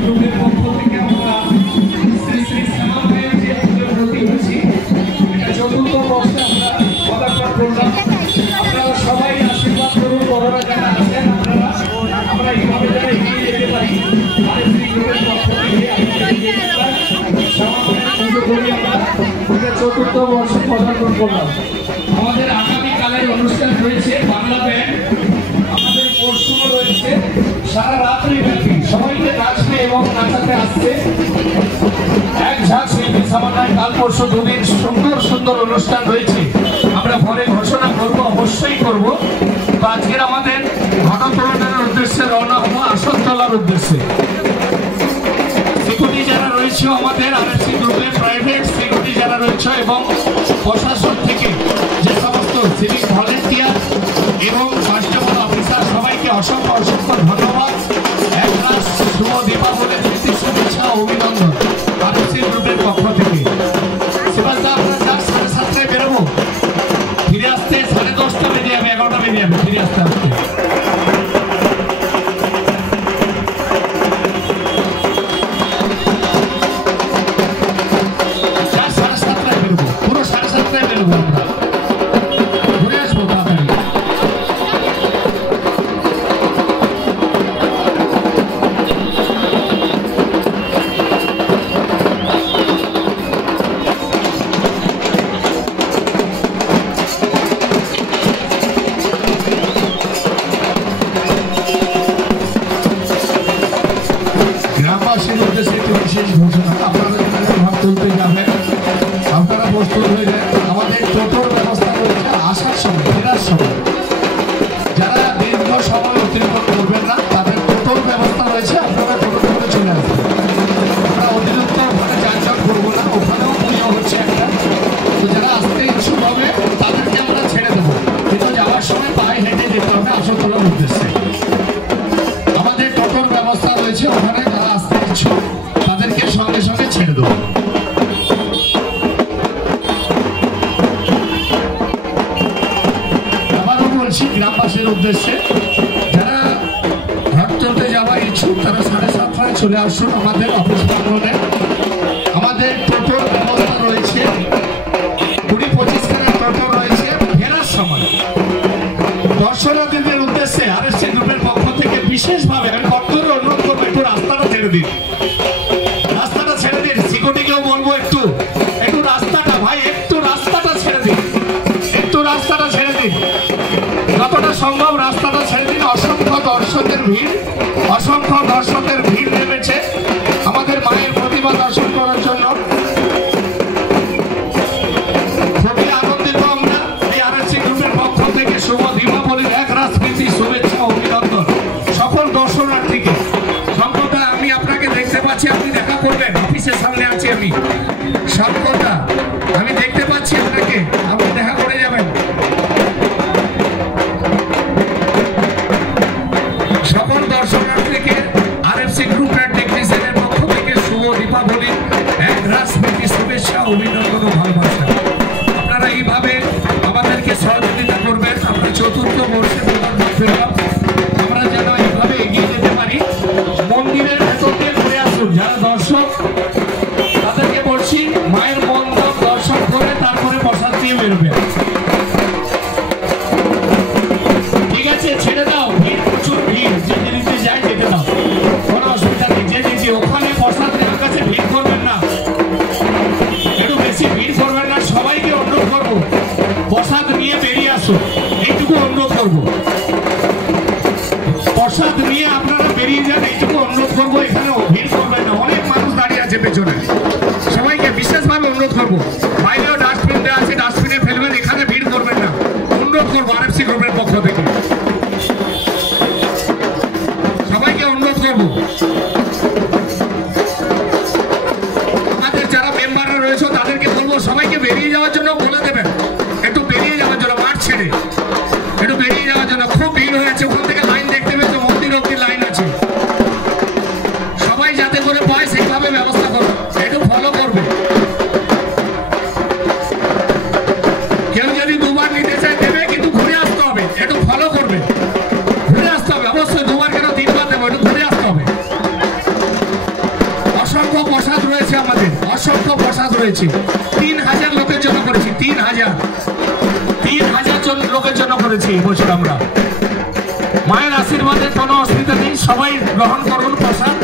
গ্রুপের পক্ষ থেকে আমরা শ্রী শ্রী শ্যামামায়ের যে পুজোর প্রতি হয়েছি এটা চতুর্থ বর্ষে আমরা পদার্পণ করলাম। আপনারা সবাই আশীর্বাদ করুন, বড়রা যারা আছেন আপনারা, আমরা এইভাবে যারা এগিয়ে যেতে পারি আর শ্রী গ্রুপের পক্ষ থেকে শ্যামামায়ের পুজো করি আমরা চতুর্থ বর্ষে পদার্পণ করলাম। আমাদের আগামীকালের অনুষ্ঠান রয়েছে বাংলা ব্যান্ড, আমাদের পরশুও রয়েছে, সারা রাত্রি ব্যাপী সবাইকে নাচবে এবং নাচাতে আসছে। এক ঝাঁক শিল্পী সামান্যায় কাল পরশু দুদিন সুন্দর সুন্দর অনুষ্ঠান রয়েছে, আমরা পরে ঘোষণা করব, অবশ্যই করব। তো আজকের আমাদের ঘটতরণের উদ্দেশ্যে রওনা হবো আসনতলার উদ্দেশ্যে। সিকিউরিটি যারা রয়েছে আমাদের আরএফসি গ্রুপের প্রাইভেট সিকিউরিটি যারা রয়েছে এবং প্রশাসন থেকে যে সমস্ত সিভিক ভলেন্টিয়ার এবং কনস্টেবল অফিসার সবাইকে অসংখ্য অসংখ্য ধন্যবাদ। একরাশ শুভ দীপাবলির প্রীতি শুভেচ্ছা অভিনন্দন আরএফসি গ্রুপের পক্ষ থেকে। সেবাসদা আমরা যার 7:30টায় বেরোবো, ফিরে আসতে 10:30 বেজে যাবে, 11টা বেজে যাবে ফিরে আসতে আসতে। গ্রামবাসীর উদ্দেশ্যে যারা ঘাট চলতে যাওয়ার ইচ্ছুক তারা 7:30টায় চলে আসুন আমাদের অফিস প্রাঙ্গণে। আমাদের টোটোর ব্যবস্থা রয়েছে, 20-25 খানা টোটো রয়েছে ফেরার সময়। দর্শনার্থীদের উদ্দেশ্যে আরএসসি গ্রুপের পক্ষ থেকে বিশেষভাবে আমি বর্তমানে অনুরোধ করবো একটু রাস্তাটা ছেড়ে দিন, রাস্তাটা ছেড়ে দিন। সিকিউরিটিকেও বলবো একটু রাস্তাটা ভাই একটু রাস্তাটা ছেড়ে দিন, একটু রাস্তাটা ছেড়ে দিন, যতটা সম্ভব রাস্তাটা ছেড়ে দিন। অসংখ্য দর্শকের ভিড় নেমেছে আমাদের মায়ের প্রতিমা দর্শন করার জন্য। খুবই আনন্দিত আমরা এই আরএসসি গ্রুপের পক্ষ থেকে শুভ দীপাবলির একরাশ প্রীতি শুভেচ্ছা অভিনন্দন সকল দর্শনার্থীকে। সম্পদা আমি আপনাকে দেখতে পাচ্ছি, আপনি দেখা করবেন, অফিসের সামনে আছি আমি। সম্পদা আমি দেখতে পাচ্ছি আপনাকে, আপনি দেখা করে যাবেন। সকল দর্শনার্থীকে আরএফসি গ্রুপের টেকনিশিয়ানের পক্ষ থেকে শুভ দীপাবলি একরাশ প্রীতি শুভেচ্ছা অভিনন্দন ও ভালোবাসা। আপনারা এইভাবে আমাদেরকে সহযোগিতা করবেন। আমরা চতুর্থ বর্ষে ফিরলাম, আমরা যেন এইভাবে এগিয়ে যেতে পারি। মন্দিরের ভেতর দিয়ে ঘুরে আসুন যারা দর্শক, তাদেরকে বলছি মায়ের মন্দির দর্শন করে তারপরে প্রসাদ দিয়ে বেরোবে। ঠিক আছে, ছেড়ে দাও, ভিড় প্রচুর ভিড়, যে দিতে যায় যেতে দাও, কোনো অসুবিধা নেই। যে দিচ্ছি ওখানে প্রসাদ দেওয়ার কাছে ভিড় করবেন না, একটু বেশি ভিড় করবেন না। সবাইকে অনুরোধ করবো প্রসাদ নিয়ে বেরিয়ে আসুন, এইটুকু অনুরোধ করবো। প্রসাদ নিয়ে আপনারা বেরিয়ে যান, এইটুকু অনুরোধ করবো। এখানে ভিড় করবেন না, অনেক মানুষ দাঁড়িয়ে আছে পেছনে, সবাইকে বিশেষভাবে অনুরোধ করবো। বাইরেও ডাস্টবিন দেওয়া আছে, ডাস্টবিনে ফেলবেন, এখানে ভিড় করবেন না, অনুরোধ করবো আরএফসি গ্রুপের পক্ষ থেকে। সবাইকে অনুরোধ করবো, আমাদের যারা মেম্বাররা রয়েছে তাদেরকে বলবো সবাইকে বেরিয়ে যাওয়ার জন্য বলে দেবেন, একটু বেরিয়ে যাওয়ার জন্য, মাঠ ছেড়ে একটু বেরিয়ে যাওয়ার জন্য। খুব ভিড় হয়েছে, ওখান থেকে লাইন দেখতে পেয়েছে, মন্দির অব্দি লাইন আছে। সবাই যাতে করে পায় সেইভাবে ব্যবস্থা করবে, একটু ফলো করবে। কেউ যদি দুবার নিতে চায় দেবে, কিন্তু ঘুরে আসতে হবে, একটু ফলো করবে, ঘুরে আসতে হবে অবশ্যই। দুবার কেন 3বার দেবো, একটু ঘুরে আসতে হবে। অসংখ্য প্রসাদ রয়েছে, আমাদের অসংখ্য প্রসাদ রয়েছে। 3000 লোকের জন্য করেছি, 3000 জন লোকের জন্য করেছি এবছর আমরা। মায়ের আশীর্বাদে কোনো অসুবিধা নেই, সবাই গ্রহণ করুন প্রসাদ।